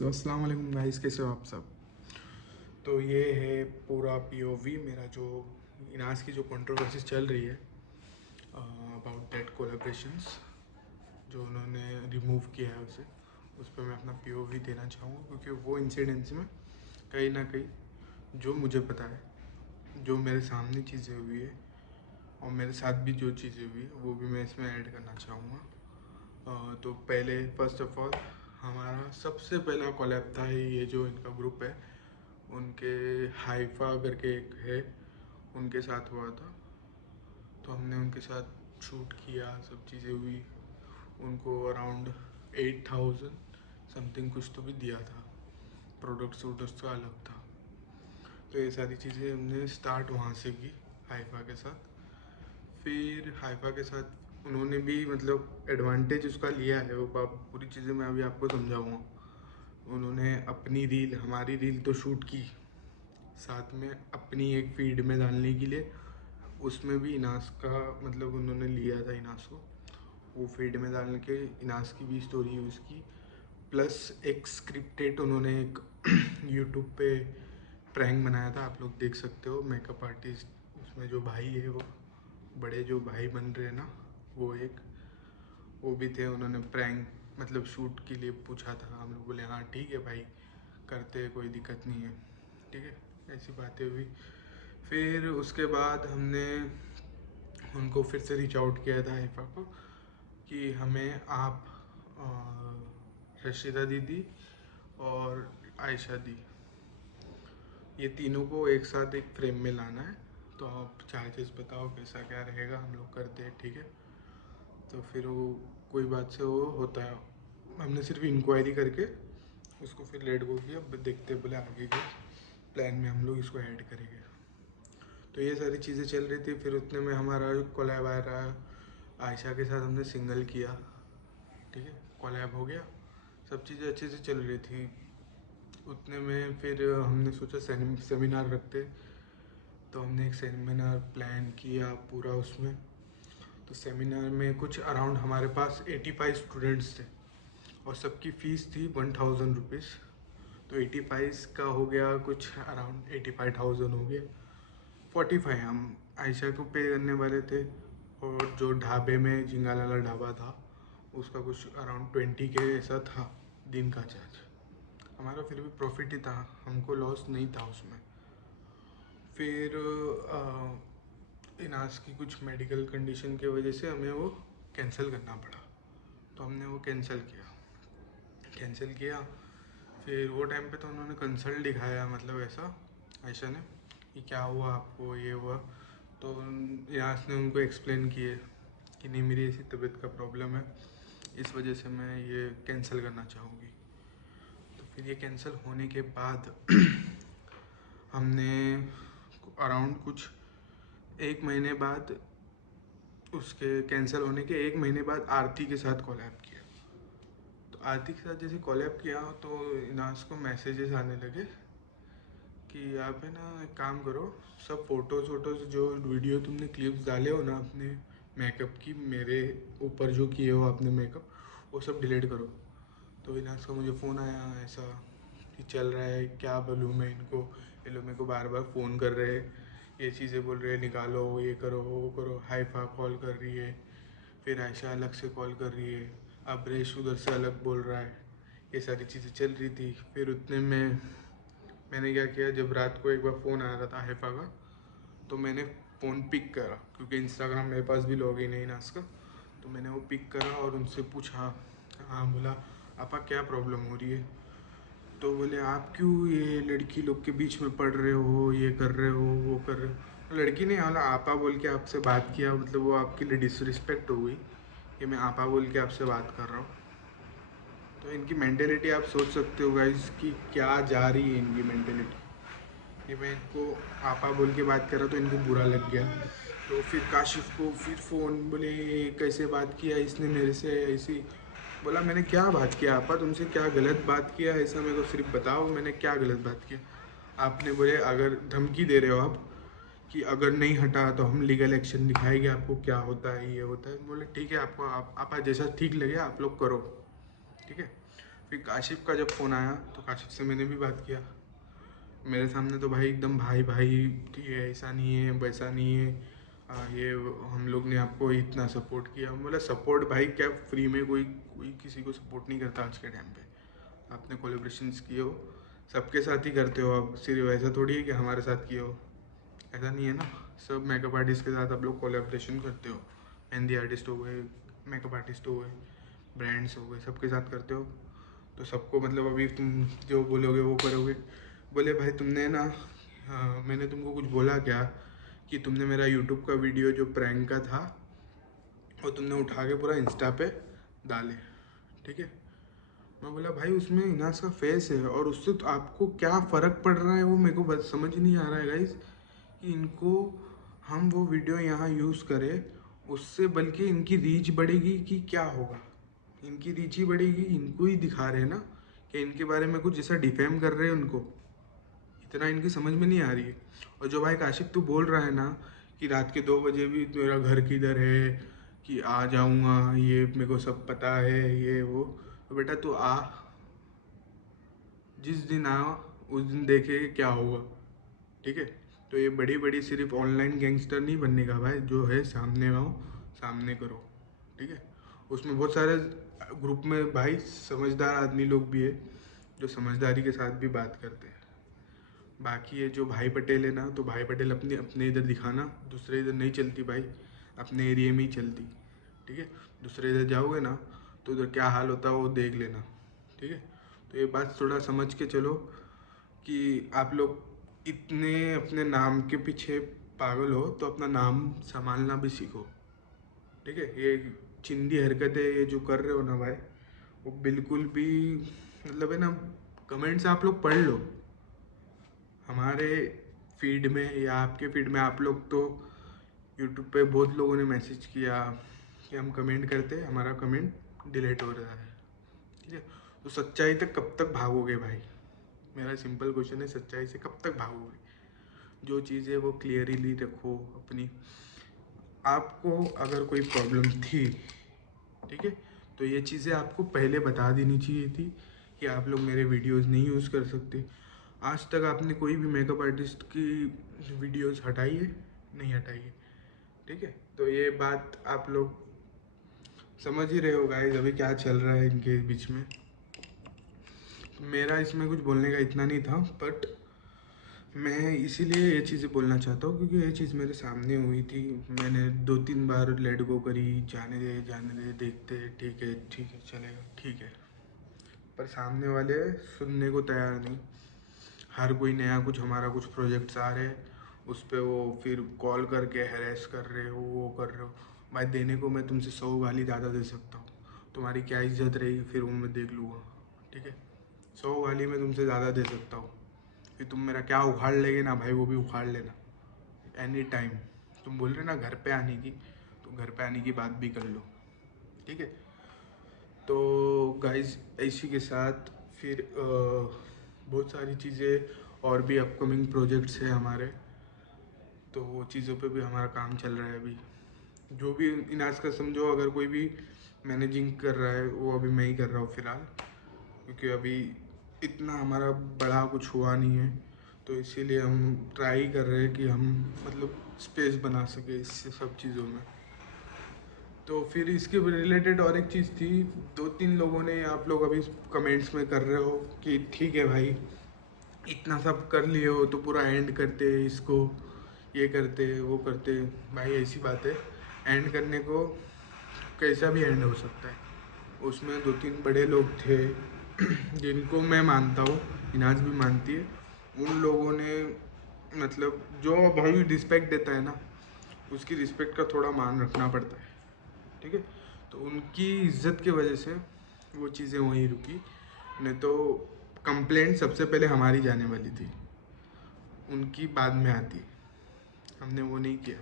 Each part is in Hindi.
अस्सलाम वालेकुम गाइस, कैसे हो आप सब। तो ये है पूरा पीओवी मेरा, जो इनास की जो कंट्रोवर्सी चल रही है अबाउट दैट कोलैबोरेशंस जो उन्होंने रिमूव किया है उस पर मैं अपना पीओवी देना चाहूँगा, क्योंकि वो इंसिडेंट्स में कहीं ना कहीं जो मुझे पता है, जो मेरे सामने चीज़ें हुई है और मेरे साथ भी जो चीज़ें हुई है वो भी मैं इसमें ऐड करना चाहूँगा। तो पहले फर्स्ट ऑफ ऑल हमारा सबसे पहला कोलैब था ये जो इनका ग्रुप है, उनके हाइफा करके एक है, उनके साथ हुआ था। तो हमने उनके साथ शूट किया, सब चीज़ें हुई। उनको अराउंड 8,000 समथिंग कुछ तो भी दिया था, प्रोडक्ट्स वोडक्ट्स का अलग था। तो ये सारी चीज़ें हमने स्टार्ट वहाँ से की हाइफा के साथ। फिर हाइफा के साथ उन्होंने भी मतलब एडवांटेज उसका लिया है, वो पूरी चीज़ें मैं अभी आपको समझाऊँगा। उन्होंने अपनी रील, हमारी रील तो शूट की, साथ में अपनी एक फीड में डालने के लिए उसमें भी इनास का मतलब उन्होंने लिया था, इनास को वो फीड में डाल के इनास की भी स्टोरी यूज़ की। प्लस एक स्क्रिप्टेड उन्होंने एक यूट्यूब पे प्रैंक बनाया था, आप लोग देख सकते हो। मेकअप आर्टिस्ट उसमें जो भाई है, वो बड़े जो भाई बन रहे हैं ना, वो भी थे। उन्होंने प्रैंक मतलब शूट के लिए पूछा था, हम लोग बोले हाँ ठीक है भाई, करते हैं, कोई दिक्कत नहीं है, ठीक है। ऐसी बातें हुई। फिर उसके बाद हमने उनको फिर से रीच आउट किया था हाइफा को कि हमें आप रशीदा दीदी और आयशा दी, ये तीनों को एक साथ एक फ्रेम में लाना है। तो आप चार्जेस बताओ कैसा क्या रहेगा, हम लोग करते हैं, ठीक है। तो फिर वो कोई बात से वो होता है, हमने सिर्फ इंक्वायरी करके उसको फिर लेट गो किया। देखते बोले आगे के प्लान में हम लोग इसको ऐड करेंगे। तो ये सारी चीज़ें चल रही थी। फिर उतने में हमारा कोलैब आ रहा, आयशा के साथ हमने सिंगल किया, ठीक है, कोलैब हो गया, सब चीज़ें अच्छे से चल रही थी। उतने में फिर हमने सोचा सेमिनार रखते, तो हमने एक सेमिनार प्लान किया पूरा उसमें। तो सेमिनार में कुछ अराउंड हमारे पास 85 स्टूडेंट्स थे और सबकी फ़ीस थी 1,000 रुपीज़। तो 85 का हो गया कुछ अराउंड 85,000 हो गया। 45 हम आयशा को पे करने वाले थे, और जो ढाबे में जिंगालाला ढाबा था उसका कुछ अराउंड 20 के ऐसा था दिन का चार्ज। हमारा फिर भी प्रॉफिट ही था, हमको लॉस नहीं था उसमें। फिर इनास की कुछ मेडिकल कंडीशन की वजह से हमें वो कैंसिल करना पड़ा, तो हमने वो कैंसिल किया। फिर वो टाइम पे तो उन्होंने कंसल्ट दिखाया, मतलब ऐसा आयशा ने कि क्या हुआ आपको, ये हुआ। तो इनास ने उनको एक्सप्लेन किए कि नहीं, मेरी ऐसी तबीयत का प्रॉब्लम है, इस वजह से मैं ये कैंसिल करना चाहूँगी। तो फिर ये कैंसिल होने के बाद हमने अराउंड कुछ एक महीने बाद, उसके कैंसिल होने के एक महीने बाद आरती के साथ कोलैब किया। तो आरती के साथ जैसे कोलैब किया तो इनास को मैसेजेस आने लगे कि आप है ना एक काम करो, सब फ़ोटोज़ जो वीडियो तुमने क्लिप्स डाले हो ना अपने मेकअप की, मेरे ऊपर जो किए हो आपने मेकअप, वो सब डिलीट करो। तो इनास का मुझे फ़ोन आया ऐसा कि चल रहा है, क्या बोलूँ मैं इनको, ये लोग मेरे को बार बार फ़ोन कर रहे हैं, ये चीज़ें बोल रहे हैं, निकालो, ये करो, वो करो। हाइफा कॉल कर रही है, फिर आयशा अलग से कॉल कर रही है, अब्रेश उधर से अलग बोल रहा है, ये सारी चीज़ें चल रही थी। फिर उतने में मैंने क्या किया, जब रात को एक बार फ़ोन आ रहा था हाइफा का, तो मैंने फ़ोन पिक करा, क्योंकि इंस्टाग्राम मेरे पास भी लॉगिन है इनास का। तो मैंने वो पिक करा और उनसे पूछा, हाँ बोला आपा क्या प्रॉब्लम हो रही है। तो बोले आप क्यों ये लड़की लोग के बीच में पढ़ रहे हो, ये कर रहे हो, वो कर रहे हो। लड़की ने वाला आपा बोल के आपसे बात किया, मतलब वो आपके लिए डिसरिस्पेक्ट हो गई कि मैं आपा बोल के आपसे बात कर रहा हूँ। तो इनकी मेंटेलिटी आप सोच सकते हो गाइस कि क्या जा रही है इनकी मेंटेलिटी, कि मैं इनको आपा बोल के बात कर रहा तो इनको बुरा लग गया। तो फिर काशिफ को फिर फ़ोन, बोले कैसे बात किया इसने मेरे से ऐसी। बोला मैंने क्या बात किया आपा, तुमसे क्या गलत बात किया ऐसा, मेरे को सिर्फ बताओ मैंने क्या गलत बात किया। आपने बोले अगर धमकी दे रहे हो आप कि अगर नहीं हटा तो हम लीगल एक्शन दिखाएंगे आपको, क्या होता है ये होता है। बोले ठीक है, आपको आपा जैसा ठीक लगे आप लोग करो, ठीक है। फिर काशिफ का जब फ़ोन आया तो काशिफ से मैंने भी बात किया। मेरे सामने तो भाई एकदम भाई भाई, ये ऐसा नहीं है वैसा नहीं है, ये हम लोग ने आपको इतना सपोर्ट किया। मतलब सपोर्ट भाई क्या, फ्री में कोई कोई किसी को सपोर्ट नहीं करता आज के टाइम पे। आपने कोलेब्रेशंस किए हो सबके साथ ही करते हो, अब सिर्फ ऐसा थोड़ी है कि हमारे साथ किए हो, ऐसा नहीं है ना। सब मेकअप आर्टिस्ट के साथ आप लोग कोलेब्रेशन करते हो, मेहंदी आर्टिस्ट हो गए, मेकअप आर्टिस्ट हो गए, ब्रांड्स हो गए, सबके साथ करते हो। तो सबको मतलब अभी तुम जो बोलोगे वो करोगे। बोले भाई तुमने ना, मैंने तुमको कुछ बोला क्या कि तुमने मेरा यूट्यूब का वीडियो जो प्रैंक का था वो तुमने उठा के पूरा इंस्टा पे डाले, ठीक है। मैं बोला भाई उसमें इनास का फेस है और उससे तो आपको क्या फ़र्क पड़ रहा है वो मेरे को बस समझ नहीं आ रहा है गाइस, कि इनको हम वो वीडियो यहाँ यूज़ करें उससे बल्कि इनकी रीच बढ़ेगी कि क्या होगा। इनकी रीच ही बढ़ेगी, इनको ही दिखा रहे हैं ना कि इनके बारे में कुछ ऐसा डिफेम कर रहे हैं उनको, इतना इनकी समझ में नहीं आ रही है। और जो भाई काशिफ तू बोल रहा है ना कि रात के 2 बजे भी मेरा घर किधर है, कि आ जाऊँगा, ये मेरे को सब पता है ये वो, तो बेटा तू आ, जिस दिन आ उस दिन देखे क्या होगा, ठीक है। तो ये बड़ी बड़ी सिर्फ ऑनलाइन गैंगस्टर नहीं बनने का भाई, जो है सामने आओ सामने करो, ठीक है। उसमें बहुत सारे ग्रुप में भाई समझदार आदमी लोग भी है जो समझदारी के साथ भी बात करते हैं। बाकी ये जो भाई पटेल है ना, तो भाई पटेल अपने अपने इधर दिखाना, दूसरे इधर नहीं चलती भाई, अपने एरिया में ही चलती, ठीक है। दूसरे इधर जाओगे ना तो उधर क्या हाल होता है वो देख लेना, ठीक है। तो ये बात थोड़ा समझ के चलो कि आप लोग इतने अपने नाम के पीछे पागल हो तो अपना नाम संभालना भी सीखो, ठीक है। ये चिंदी हरकतें ये जो कर रहे हो ना भाई, वो बिल्कुल भी मतलब है ना, कमेंट्स आप लोग पढ़ लो हमारे फीड में या आपके फीड में। आप लोग तो यूट्यूब पे बहुत लोगों ने मैसेज किया कि हम कमेंट करते हमारा कमेंट डिलीट हो रहा है, ठीक है। तो सच्चाई तक कब तक भागोगे भाई, मेरा सिंपल क्वेश्चन है, सच्चाई से कब तक भागोगे। जो चीज़ें वो क्लियरली रखो अपनी। आपको अगर कोई प्रॉब्लम थी, ठीक है, तो ये चीज़ें आपको पहले बता देनी चाहिए थी कि आप लोग मेरे वीडियोस नहीं यूज़ कर सकते। आज तक आपने कोई भी मेकअप आर्टिस्ट की वीडियोस हटाई है? नहीं हटाई है, ठीक है। तो ये बात आप लोग समझ ही रहे हो गाइस अभी क्या चल रहा है इनके बीच में। मेरा इसमें कुछ बोलने का इतना नहीं था, बट मैं इसीलिए ये चीज़ें बोलना चाहता हूँ क्योंकि ये चीज़ मेरे सामने हुई थी। मैंने 2-3 बार लेट गो करी, जाने दे देखते, ठीक है चलेगा ठीक है, पर सामने वाले सुनने को तैयार नहीं। हर कोई नया कुछ हमारा कुछ प्रोजेक्ट्स आ रहे हैं उस पर वो फिर कॉल करके हैरेस कर रहे हो, वो कर रहे हो। भाई देने को मैं तुमसे 100 गाली ज़्यादा दे सकता हूँ, तुम्हारी क्या इज्जत रहेगी फिर वो मैं देख लूँगा, ठीक है। 100 गाली मैं तुमसे ज़्यादा दे सकता हूँ, फिर तुम मेरा क्या उखाड़ लेगे ना भाई, वो भी उखाड़ लेना एनी टाइम। तुम बोल रहे ना घर पे आने की, तो घर पे आने की बात भी कर लो, ठीक है। तो गाइस इसी के साथ फिर बहुत सारी चीज़ें और भी अपकमिंग प्रोजेक्ट्स हैं हमारे, तो वो चीज़ों पे भी हमारा काम चल रहा है अभी। जो भी इनाज का समझो, अगर कोई भी मैनेजिंग कर रहा है वो अभी मैं ही कर रहा हूँ फ़िलहाल, क्योंकि अभी इतना हमारा बड़ा कुछ हुआ नहीं है, तो इसीलिए हम ट्राई कर रहे हैं कि हम मतलब स्पेस बना सके इस सब चीज़ों में। तो फिर इसके रिलेटेड और एक चीज़ थी, 2-3 लोगों ने आप लोग अभी कमेंट्स में कर रहे हो कि ठीक है भाई इतना सब कर लिए हो तो पूरा एंड करते इसको, ये करते वो करते। भाई ऐसी बात है, एंड करने को कैसा भी एंड हो सकता है। उसमें 2-3 बड़े लोग थे जिनको मैं मानता हूँ, इनाज भी मानती है। उन लोगों ने मतलब जो भाई रिस्पेक्ट देता है ना, उसकी रिस्पेक्ट का थोड़ा मान रखना पड़ता है, ठीक है। तो उनकी इज्जत की वजह से वो चीज़ें वहीं रुकी, नहीं तो कंप्लेंट सबसे पहले हमारी जाने वाली थी, उनकी बाद में आती। हमने वो नहीं किया,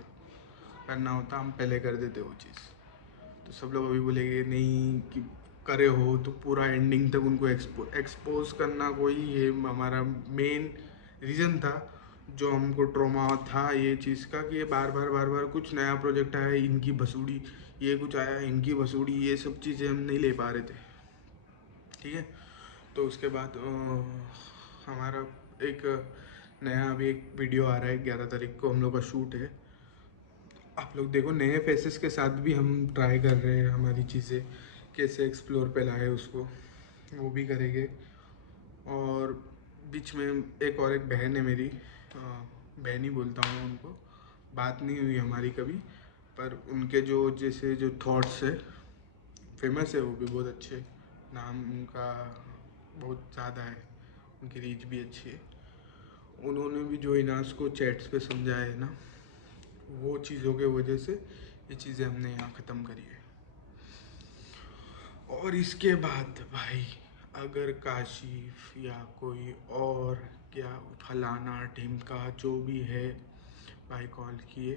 करना होता हम पहले कर देते वो चीज़। तो सब लोग अभी बोलेंगे नहीं कि करे हो तो पूरा एंडिंग तक उनको एक्सपोज करना, कोई ये हमारा मेन रीज़न था जो हमको ट्रॉमा था ये चीज़ का, कि ये बार बार कुछ नया प्रोजेक्ट आया इनकी भसूड़ी, ये कुछ आया इनकी भसूड़ी, ये सब चीज़ें हम नहीं ले पा रहे थे, ठीक है। तो उसके बाद हमारा एक नया अभी एक वीडियो आ रहा है, 11 तारीख को हम लोग का शूट है। आप लोग देखो, नए फेसेस के साथ भी हम ट्राई कर रहे हैं हमारी चीज़ें कैसे एक्सप्लोर पे लाए उसको, वो भी करेंगे। और बीच में एक बहन है मेरी, बहन ही बोलता हूँ उनको, बात नहीं हुई हमारी कभी, पर उनके जो जैसे जो थॉट्स है, फेमस है वो भी बहुत अच्छे, नाम उनका बहुत ज़्यादा है, उनकी रीच भी अच्छी है। उन्होंने भी जो इनास को चैट्स पे समझाया है ना, वो चीज़ों के वजह से ये चीज़ें हमने यहाँ ख़त्म करी है। और इसके बाद भाई, अगर काशिफ या कोई और क्या फलाना ढिमका जो भी है भाई कॉल किए,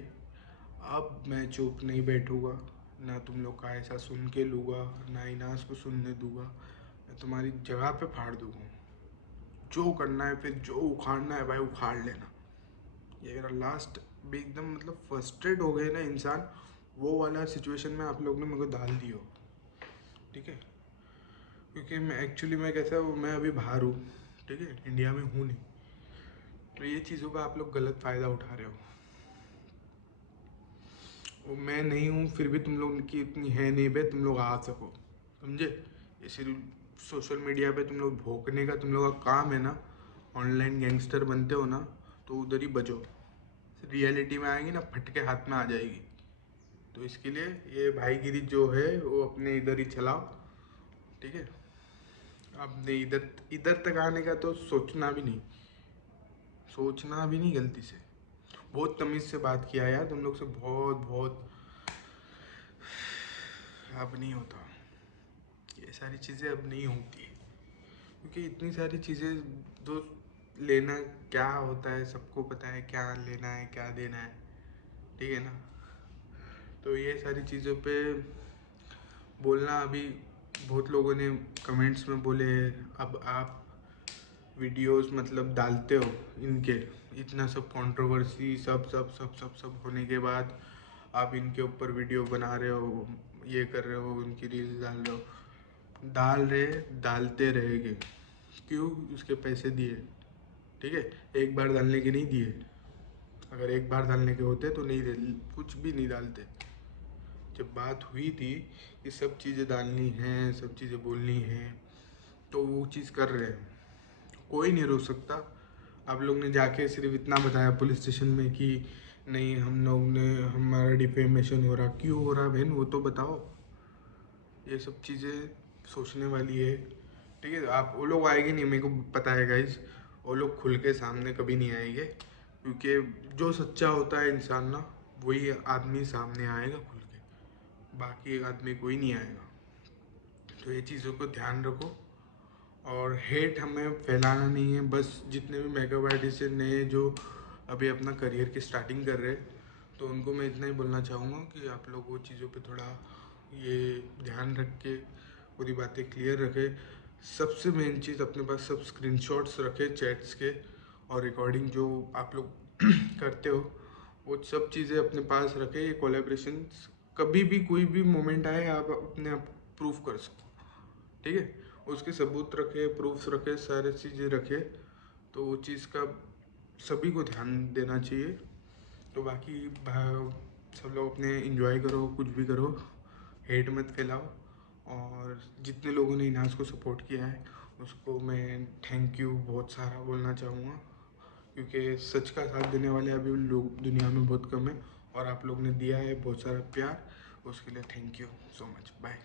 अब मैं चुप नहीं बैठूँगा, ना तुम लोग का ऐसा सुन के लूँगा, ना इनास को सुनने दूँगा। मैं तुम्हारी जगह पे फाड़ दूँगा, जो करना है फिर जो उखाड़ना है भाई उखाड़ लेना। ये मेरा लास्ट भी एकदम मतलब फ्रस्ट्रेट हो गए ना इंसान, वो वाला सिचुएशन में आप लोग ने मेरे को डाल दियो, ठीक है। क्योंकि मैं कैसा हूँ, मैं अभी बाहर हूँ, ठीक है, इंडिया में हूँ नहीं, तो ये चीज़ों का आप लोग गलत फ़ायदा उठा रहे हो। वो मैं नहीं हूँ फिर भी तुम लोग की इतनी है नहीं बे, तुम लोग आ सको, समझे। ये सिर्फ सोशल मीडिया पे तुम लोग भोंकने का तुम लोग का काम है ना, ऑनलाइन गैंगस्टर बनते हो ना, तो उधर ही बचो। रियलिटी में आएंगी ना, फटके हाथ में आ जाएगी। तो इसके लिए ये भाईगिरी जो है वो अपने इधर ही चलाओ, ठीक है। आपने इधर इधर तक आने का तो सोचना भी नहीं गलती से। बहुत तमीज़ से बात किया यार तुम लोग से, बहुत बहुत। अब नहीं होता, ये सारी चीज़ें अब नहीं होती है, क्योंकि इतनी सारी चीज़ें तो लेना क्या होता है सबको पता है, क्या लेना है क्या देना है, ठीक है ना। तो ये सारी चीज़ों पे बोलना, अभी बहुत लोगों ने कमेंट्स में बोले अब आप वीडियोस मतलब डालते हो इनके, इतना सब कंट्रोवर्सी सब सब सब सब सब होने के बाद आप इनके ऊपर वीडियो बना रहे हो, ये कर रहे हो, उनकी रील्स डाल रहे हो। डालते रहेंगे, क्यों, उसके पैसे दिए, ठीक है। एक बार डालने के नहीं दिए, अगर एक बार डालने के होते तो नहीं दे, कुछ भी नहीं डालते। जब बात हुई थी कि सब चीज़ें डालनी हैं, सब चीज़ें बोलनी हैं, तो वो चीज़ कर रहे हैं, कोई नहीं रोक सकता। आप लोग ने जाके सिर्फ इतना बताया पुलिस स्टेशन में कि नहीं हम लोग ने, हमारा डिफेमेशन हो रहा, क्यों हो रहा बहन वो तो बताओ। ये सब चीज़ें सोचने वाली है, ठीक है। आप वो लोग आएंगे नहीं, मेरे को पता है गाइज, वो लोग खुल के सामने कभी नहीं आएंगे, क्योंकि जो सच्चा होता है इंसान ना, वही आदमी सामने आएगा खुल के, बाकी एक आदमी कोई नहीं आएगा। तो ये चीज़ों को ध्यान रखो। और हेट हमें फैलाना नहीं है, बस जितने भी मेकअप आर्टिस्ट नए जो अभी अपना करियर की स्टार्टिंग कर रहे हैं, तो उनको मैं इतना ही बोलना चाहूँगा कि आप लोग वो चीज़ों पे थोड़ा ये ध्यान रख के पूरी बातें क्लियर रखें। सबसे मेन चीज़, अपने पास सब स्क्रीनशॉट्स रखें चैट्स के, और रिकॉर्डिंग जो आप लोग करते हो वो सब चीज़ें अपने पास रखें। ये कोलैबोरेशन कभी भी कोई भी मोमेंट आए आप अपने आप प्रूफ कर सको, ठीक है। उसके सबूत रखे, प्रूफ्स रखे, सारी चीज़ें रखे, तो वो चीज़ का सभी को ध्यान देना चाहिए। तो बाकी सब लोग अपने एंजॉय करो, कुछ भी करो, हेट मत फैलाओ। और जितने लोगों ने इनाज को सपोर्ट किया है उसको मैं थैंक यू बहुत सारा बोलना चाहूँगा, क्योंकि सच का साथ देने वाले अभी लोग दुनिया में बहुत कम है, और आप लोग ने दिया है बहुत सारा प्यार, उसके लिए thank you so much, bye.